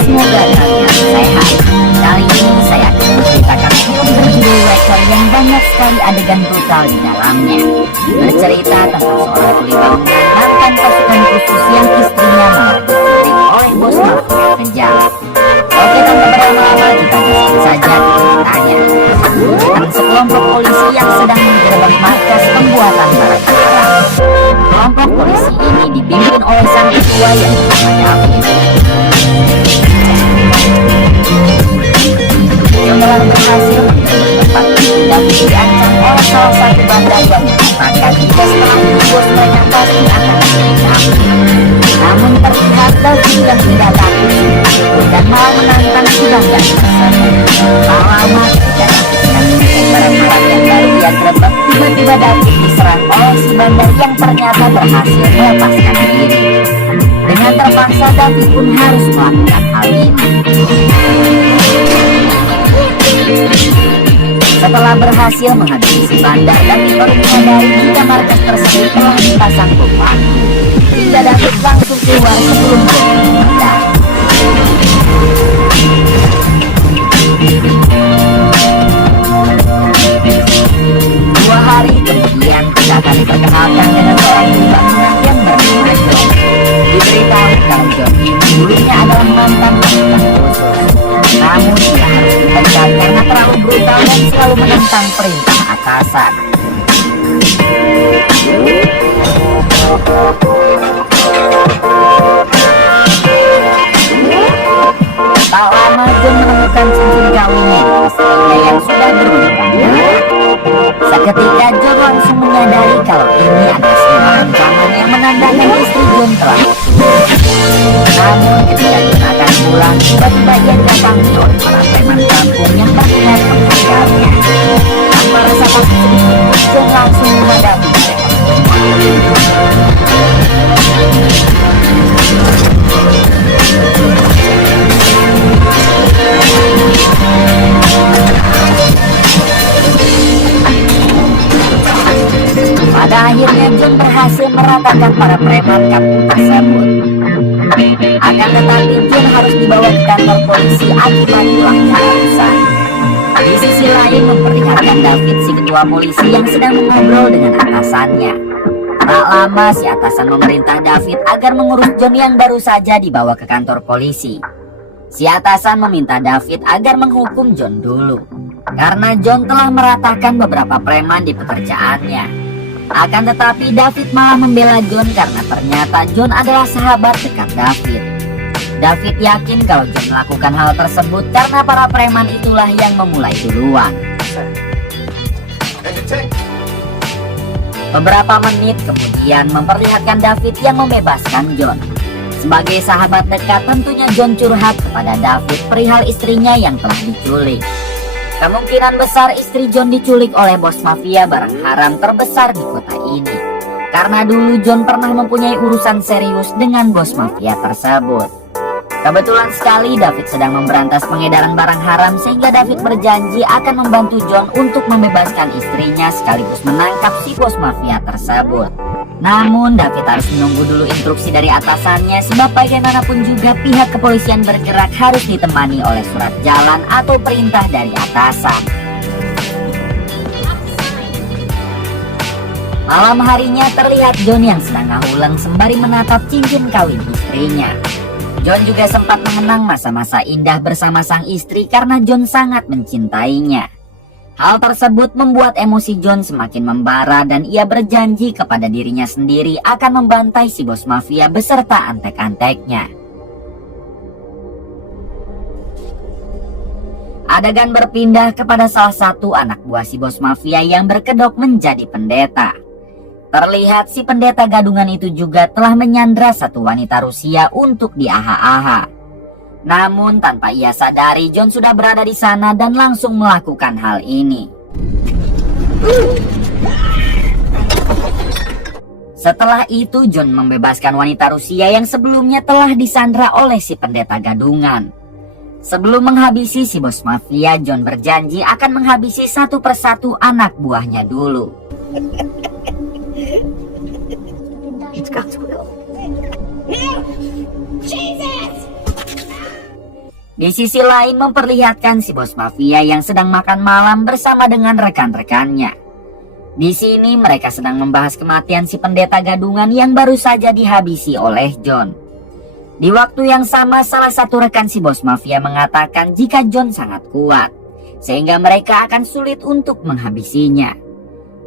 Semoga kalian sehat. Kali ini saya akan menceritakan film berjudul Wecker yang banyak sekali adegan brutal di dalamnya. Bercerita tentang seorang kuli bangunan mantan pasukan khusus yang istrinya diculik oleh bos mafia kejam. Oke, tanpa berlama-lama kita langsung saja ke ceritanya. Tentang sekelompok polisi yang sedang menggerebek markas pembuatan barang haram. Kelompok polisi ini dipimpin oleh sang ketua yang bernama David. Setelah berhasil menjadi tempat dan diancam oleh salah satu bandar yang mengatakan jika setelah itu bos mereka pasti akan meninggal. Namun terlihat David yang tidak takut dan malah menantang si bandar tersebut. Tak lama ketika David sedang mengecek barang haram yang baru ia gerebek, tiba-tiba David diserang oleh si bandar yang ternyata berhasil melepaskan diri. Dengan terpaksa David pun harus melakukan hal ini. Setelah berhasil menghabisi si bandar, David baru menyadari jika markas tersebut telah dipasang bom waktu. Hingga David langsung keluar sebelum bom meledak. Dua hari kemudian kita akan diperkenalkan dengan seorang bangunan yang bernama John. Diberitahu kalau John ini dulunya adalah mantan pasukan khusus. Namun ia harus dipecat karena terlalu brutal dan selalu menentang perintah atasan. Tak lama John menemukan cincin kawinnya di istrinya yang sudah berubah. Seketika John langsung menyadari kalau ini adalah sebuah ancaman yang menandakan istri John telah diculik. Namun ketika John akan pulang, tiba-tiba ia didatangi oleh para preman kampung yang berniat menghajarnya. Tanpa rasa takut sedikit, John langsung memadami mereka. Pada akhirnya John berhasil meratakan para preman kampung tersebut. Akan tetapi John harus dibawa ke kantor polisi akibat tulang keharusan. Di sisi lain memperlihatkan David si ketua polisi yang sedang mengobrol dengan atasannya. Tak lama si atasan memerintah David agar mengurus John yang baru saja dibawa ke kantor polisi. Si atasan meminta David agar menghukum John dulu, karena John telah meratakan beberapa preman di pekerjaannya. Akan tetapi David malah membela John karena ternyata John adalah sahabat dekat David. David yakin kalau John melakukan hal tersebut karena para preman itulah yang memulai duluan. Beberapa menit kemudian memperlihatkan David yang membebaskan John. Sebagai sahabat dekat, tentunya John curhat kepada David perihal istrinya yang telah diculik. Kemungkinan besar istri John diculik oleh bos mafia barang haram terbesar di kota ini. Karena dulu John pernah mempunyai urusan serius dengan bos mafia tersebut. Kebetulan sekali David sedang memberantas pengedaran barang haram sehingga David berjanji akan membantu John untuk membebaskan istrinya sekaligus menangkap si bos mafia tersebut. Namun David harus menunggu dulu instruksi dari atasannya sebab bagaimanapun juga pihak kepolisian bergerak harus ditemani oleh surat jalan atau perintah dari atasan. Malam harinya terlihat John yang sedang ngahuleng sembari menatap cincin kawin istrinya. John juga sempat mengenang masa-masa indah bersama sang istri karena John sangat mencintainya. Hal tersebut membuat emosi John semakin membara dan ia berjanji kepada dirinya sendiri akan membantai si bos mafia beserta antek-anteknya. Adegan berpindah kepada salah satu anak buah si bos mafia yang berkedok menjadi pendeta. Terlihat si pendeta gadungan itu juga telah menyandra satu wanita Rusia untuk diaha-aha. Namun tanpa ia sadari John sudah berada di sana dan langsung melakukan hal ini. Setelah itu John membebaskan wanita Rusia yang sebelumnya telah disandra oleh si pendeta gadungan. Sebelum menghabisi si bos mafia, John berjanji akan menghabisi satu persatu anak buahnya dulu. Di sisi lain memperlihatkan si bos mafia yang sedang makan malam bersama dengan rekan-rekannya. Di sini mereka sedang membahas kematian si pendeta gadungan yang baru saja dihabisi oleh John. Di waktu yang sama salah satu rekan si bos mafia mengatakan jika John sangat kuat, sehingga mereka akan sulit untuk menghabisinya.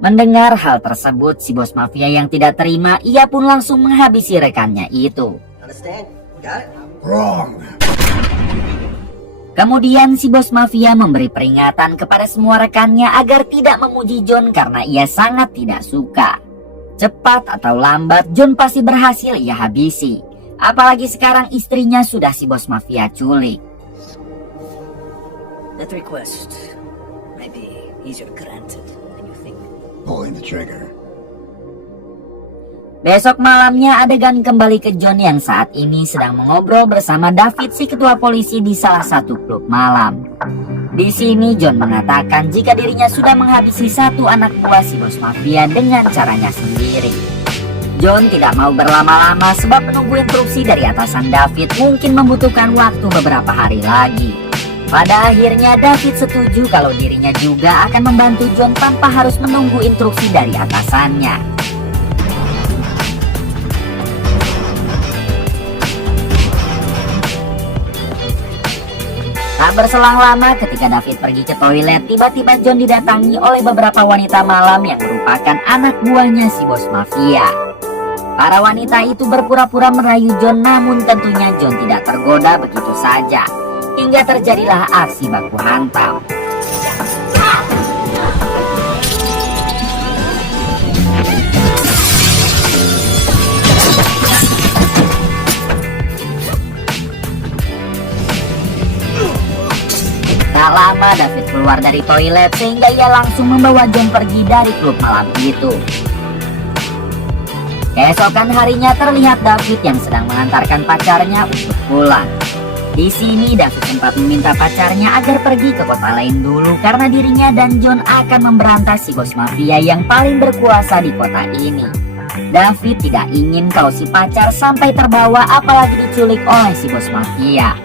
Mendengar hal tersebut, si bos mafia yang tidak terima, ia pun langsung menghabisi rekannya itu. Kemudian si bos mafia memberi peringatan kepada semua rekannya agar tidak memuji John karena ia sangat tidak suka. Cepat atau lambat John pasti berhasil ia habisi. Apalagi sekarang istrinya sudah si bos mafia culik. That request may be easier granted than you think. Pulling the trigger. Besok malamnya adegan kembali ke John yang saat ini sedang mengobrol bersama David si ketua polisi di salah satu klub malam. Di sini John mengatakan jika dirinya sudah menghabisi satu anak buah si bos mafia dengan caranya sendiri. John tidak mau berlama-lama sebab menunggu instruksi dari atasan David mungkin membutuhkan waktu beberapa hari lagi. Pada akhirnya David setuju kalau dirinya juga akan membantu John tanpa harus menunggu instruksi dari atasannya. Tak berselang lama ketika David pergi ke toilet, tiba-tiba John didatangi oleh beberapa wanita malam yang merupakan anak buahnya si bos mafia. Para wanita itu berpura-pura merayu John, namun tentunya John tidak tergoda begitu saja. Hingga terjadilah aksi baku hantam. Tak lama David keluar dari toilet sehingga ia langsung membawa John pergi dari klub malam itu. Keesokan harinya terlihat David yang sedang mengantarkan pacarnya untuk pulang. Di sini David sempat meminta pacarnya agar pergi ke kota lain dulu karena dirinya dan John akan memberantas si bos mafia yang paling berkuasa di kota ini. David tidak ingin kalau si pacar sampai terbawa apalagi diculik oleh si bos mafia.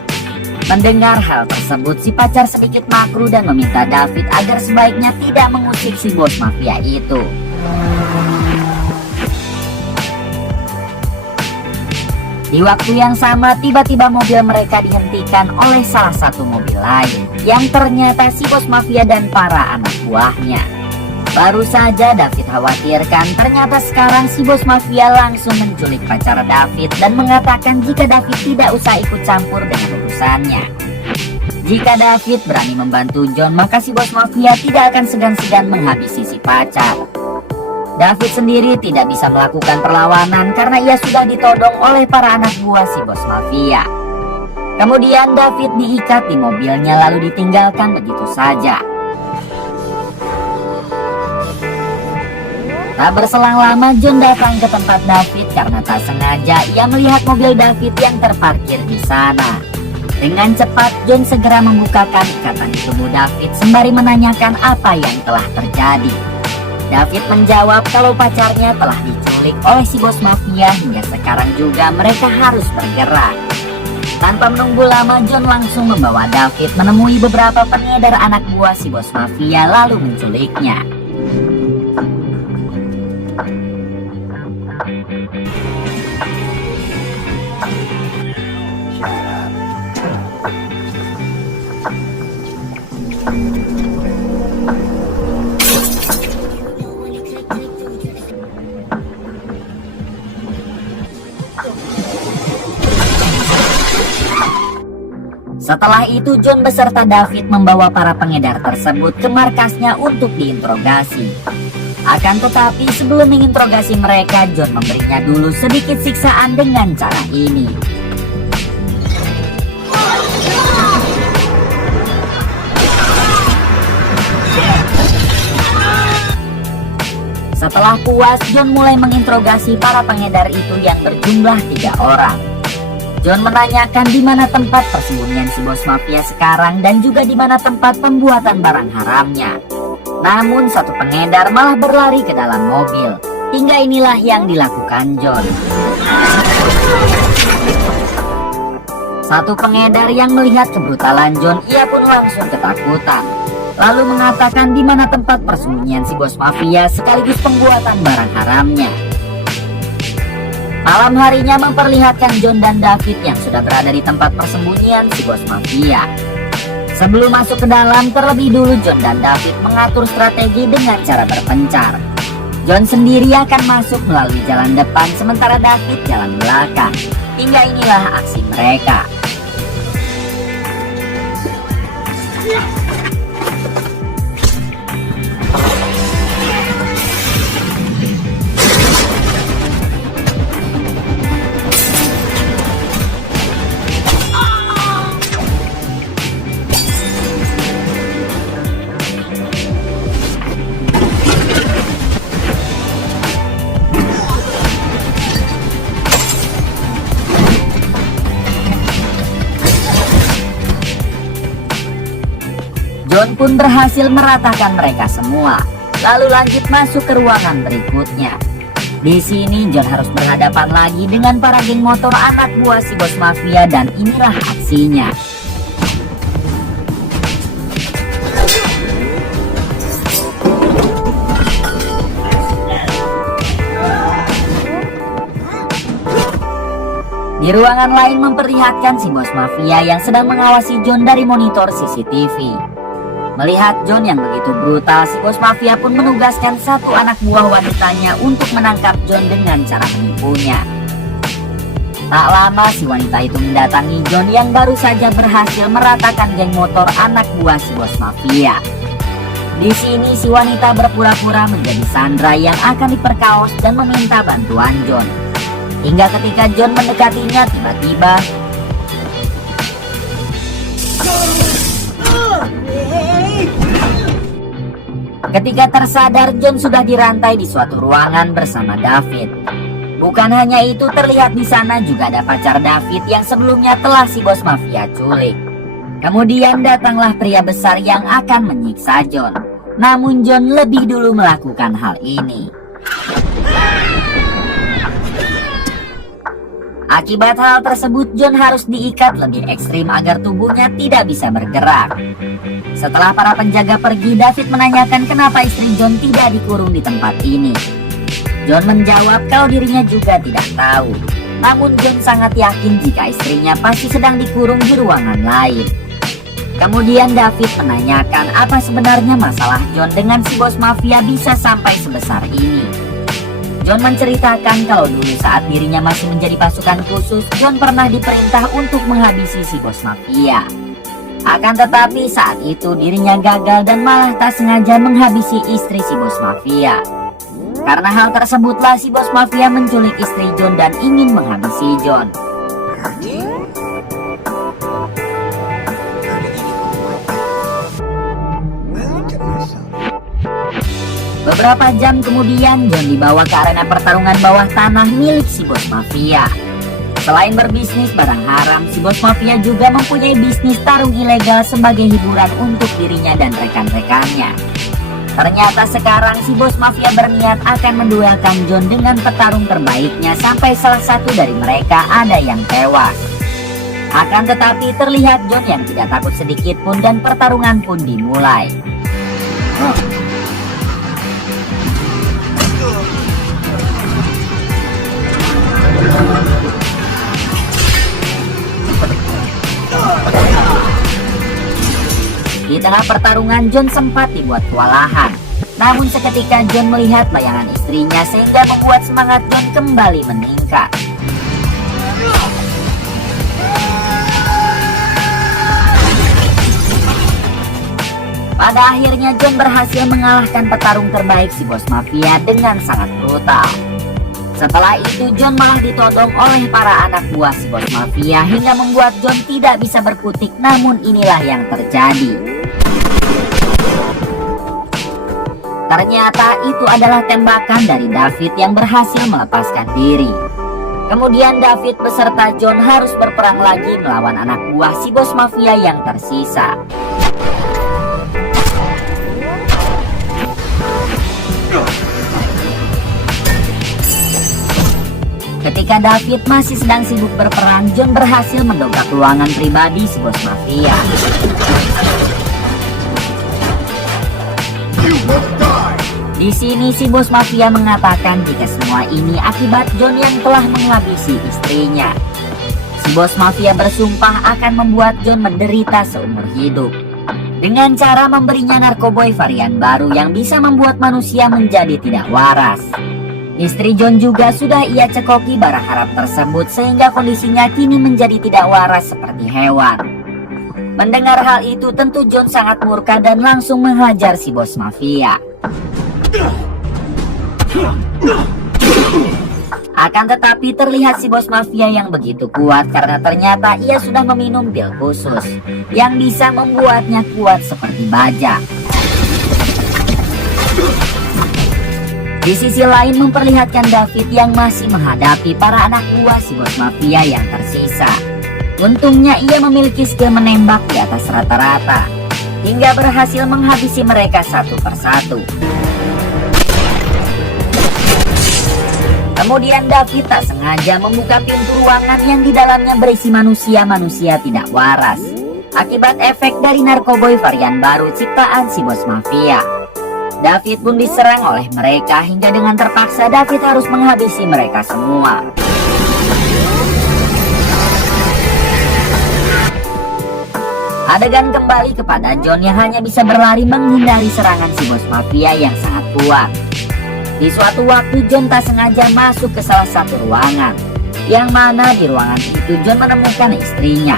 Mendengar hal tersebut, si pacar sedikit makruh dan meminta David agar sebaiknya tidak mengusik si bos mafia itu. Di waktu yang sama, tiba-tiba mobil mereka dihentikan oleh salah satu mobil lain, yang ternyata si bos mafia dan para anak buahnya. Baru saja David khawatirkan, ternyata sekarang si bos mafia langsung menculik pacar David dan mengatakan jika David tidak usah ikut campur dengan urusannya. Jika David berani membantu John, maka si bos mafia tidak akan segan-segan menghabisi si pacar. David sendiri tidak bisa melakukan perlawanan karena ia sudah ditodong oleh para anak buah si bos mafia. Kemudian David diikat di mobilnya lalu ditinggalkan begitu saja. Tak berselang lama John datang ke tempat David karena tak sengaja ia melihat mobil David yang terparkir di sana. Dengan cepat John segera membukakan ikatan di tubuh David sembari menanyakan apa yang telah terjadi. David menjawab kalau pacarnya telah diculik oleh si bos mafia hingga sekarang juga mereka harus bergerak. Tanpa menunggu lama John langsung membawa David menemui beberapa pengedar anak buah si bos mafia lalu menculiknya. Setelah itu John beserta David membawa para pengedar tersebut ke markasnya untuk diinterogasi. Akan tetapi sebelum menginterogasi mereka, John memberinya dulu sedikit siksaan dengan cara ini. Setelah puas, John mulai menginterogasi para pengedar itu yang berjumlah 3 orang. John menanyakan di mana tempat persembunyian si bos mafia sekarang dan juga di mana tempat pembuatan barang haramnya. Namun satu pengedar malah berlari ke dalam mobil. Hingga inilah yang dilakukan John. Satu pengedar yang melihat kebrutalan John, ia pun langsung ketakutan. Lalu mengatakan di mana tempat persembunyian si bos mafia sekaligus pembuatan barang haramnya. Malam harinya memperlihatkan John dan David yang sudah berada di tempat persembunyian si bos mafia. Sebelum masuk ke dalam, terlebih dulu John dan David mengatur strategi dengan cara berpencar. John sendiri akan masuk melalui jalan depan, sementara David jalan belakang. Hingga inilah aksi mereka. John pun berhasil meratakan mereka semua, lalu lanjut masuk ke ruangan berikutnya. Di sini John harus berhadapan lagi dengan para geng motor anak buah si bos mafia dan inilah aksinya. Di ruangan lain memperlihatkan si bos mafia yang sedang mengawasi John dari monitor CCTV. Melihat John yang begitu brutal, si bos mafia pun menugaskan satu anak buah wanitanya untuk menangkap John dengan cara menipunya. Tak lama si wanita itu mendatangi John yang baru saja berhasil meratakan geng motor anak buah si bos mafia. Di sini si wanita berpura-pura menjadi Sandra yang akan diperkaos dan meminta bantuan John. Hingga ketika John mendekatinya, tiba-tiba ketika tersadar, John sudah dirantai di suatu ruangan bersama David. Bukan hanya itu, terlihat di sana juga ada pacar David yang sebelumnya telah si bos mafia culik. Kemudian datanglah pria besar yang akan menyiksa John. Namun John lebih dulu melakukan hal ini. Akibat hal tersebut, John harus diikat lebih ekstrim agar tubuhnya tidak bisa bergerak. Setelah para penjaga pergi, David menanyakan kenapa istri John tidak dikurung di tempat ini. John menjawab kalau dirinya juga tidak tahu. Namun John sangat yakin jika istrinya pasti sedang dikurung di ruangan lain. Kemudian David menanyakan apa sebenarnya masalah John dengan si bos mafia bisa sampai sebesar ini. John menceritakan kalau dulu saat dirinya masih menjadi pasukan khusus, John pernah diperintah untuk menghabisi si bos mafia. Akan tetapi saat itu dirinya gagal dan malah tak sengaja menghabisi istri si bos mafia. Karena hal tersebutlah si bos mafia menculik istri John dan ingin menghabisi John. Beberapa jam kemudian John dibawa ke arena pertarungan bawah tanah milik si bos mafia. Selain berbisnis barang haram, si bos mafia juga mempunyai bisnis tarung ilegal sebagai hiburan untuk dirinya dan rekan-rekannya. Ternyata sekarang si bos mafia berniat akan menduelkan John dengan petarung terbaiknya sampai salah satu dari mereka ada yang tewas. Akan tetapi terlihat John yang tidak takut sedikit pun dan pertarungan pun dimulai. Di tengah pertarungan John sempat dibuat kewalahan. Namun seketika John melihat bayangan istrinya sehingga membuat semangat John kembali meningkat. Pada akhirnya John berhasil mengalahkan petarung terbaik si bos mafia dengan sangat brutal. Setelah itu John malah ditodong oleh para anak buah si bos mafia hingga membuat John tidak bisa berkutik, namun inilah yang terjadi. Ternyata itu adalah tembakan dari David yang berhasil melepaskan diri. Kemudian David beserta John harus berperang lagi melawan anak buah si bos mafia yang tersisa. Ketika David masih sedang sibuk berperang, John berhasil mendobrak ruangan pribadi si bos mafia. Di sini si bos mafia mengatakan jika semua ini akibat John yang telah menghabisi istrinya. Si bos mafia bersumpah akan membuat John menderita seumur hidup dengan cara memberinya narkoboy varian baru yang bisa membuat manusia menjadi tidak waras. Istri John juga sudah ia cekoki barang haram tersebut sehingga kondisinya kini menjadi tidak waras seperti hewan. Mendengar hal itu tentu John sangat murka dan langsung menghajar si bos mafia. Akan tetapi terlihat si bos mafia yang begitu kuat karena ternyata ia sudah meminum pil khusus yang bisa membuatnya kuat seperti baja. Di sisi lain memperlihatkan David yang masih menghadapi para anak buah si bos mafia yang tersisa. Untungnya ia memiliki skill menembak di atas rata-rata hingga berhasil menghabisi mereka satu persatu. Kemudian David tak sengaja membuka pintu ruangan yang di dalamnya berisi manusia-manusia tidak waras akibat efek dari narkoboy varian baru ciptaan si bos mafia. David pun diserang oleh mereka hingga dengan terpaksa David harus menghabisi mereka semua. Adegan kembali kepada John yang hanya bisa berlari menghindari serangan si bos mafia yang sangat kuat. Di suatu waktu John tak sengaja masuk ke salah satu ruangan, yang mana di ruangan itu John menemukan istrinya.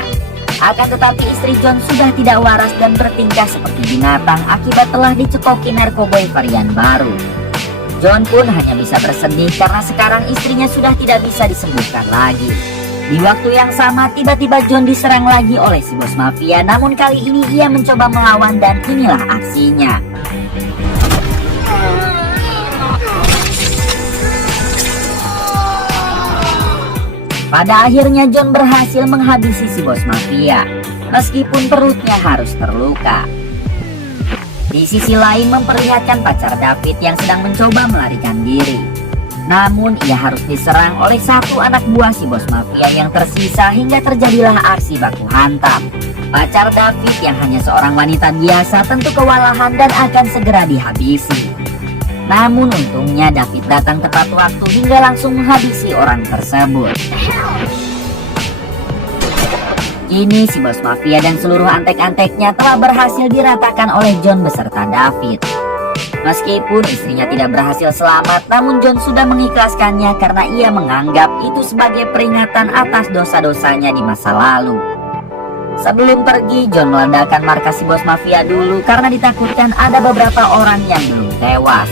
Akan tetapi istri John sudah tidak waras dan bertingkah seperti binatang akibat telah dicekoki narkoboy varian baru. John pun hanya bisa bersedih karena sekarang istrinya sudah tidak bisa disembuhkan lagi. Di waktu yang sama tiba-tiba John diserang lagi oleh si bos mafia, namun kali ini ia mencoba melawan dan inilah aksinya. Pada akhirnya John berhasil menghabisi si bos mafia, meskipun perutnya harus terluka. Di sisi lain memperlihatkan pacar David yang sedang mencoba melarikan diri. Namun ia harus diserang oleh satu anak buah si bos mafia yang tersisa hingga terjadilah aksi baku hantam. Pacar David yang hanya seorang wanita biasa tentu kewalahan dan akan segera dihabisi. Namun untungnya David datang tepat waktu hingga langsung menghabisi orang tersebut. Kini si bos mafia dan seluruh antek-anteknya telah berhasil diratakan oleh John beserta David. Meskipun istrinya tidak berhasil selamat, namun John sudah mengikhlaskannya karena ia menganggap itu sebagai peringatan atas dosa-dosanya di masa lalu. Sebelum pergi, John meledakkan markas si bos mafia dulu karena ditakutkan ada beberapa orang yang belum tewas.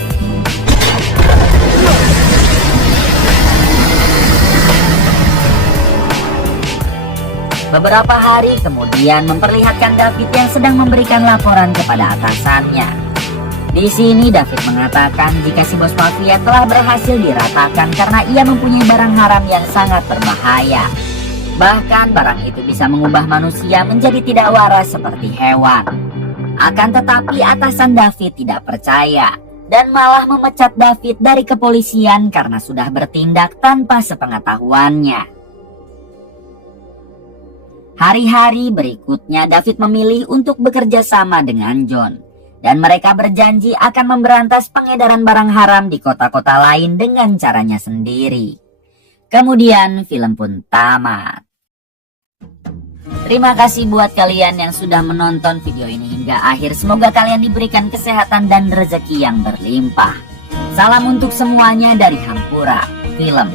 Beberapa hari kemudian memperlihatkan David yang sedang memberikan laporan kepada atasannya. Di sini David mengatakan jika si bos mafia telah berhasil diratakan karena ia mempunyai barang haram yang sangat berbahaya. Bahkan barang itu bisa mengubah manusia menjadi tidak waras seperti hewan. Akan tetapi atasan David tidak percaya dan malah memecat David dari kepolisian karena sudah bertindak tanpa sepengetahuannya. Hari-hari berikutnya David memilih untuk bekerja sama dengan John, dan mereka berjanji akan memberantas pengedaran barang haram di kota-kota lain dengan caranya sendiri. Kemudian film pun tamat. Terima kasih buat kalian yang sudah menonton video ini hingga akhir. Semoga kalian diberikan kesehatan dan rezeki yang berlimpah. Salam untuk semuanya dari Hampura Film.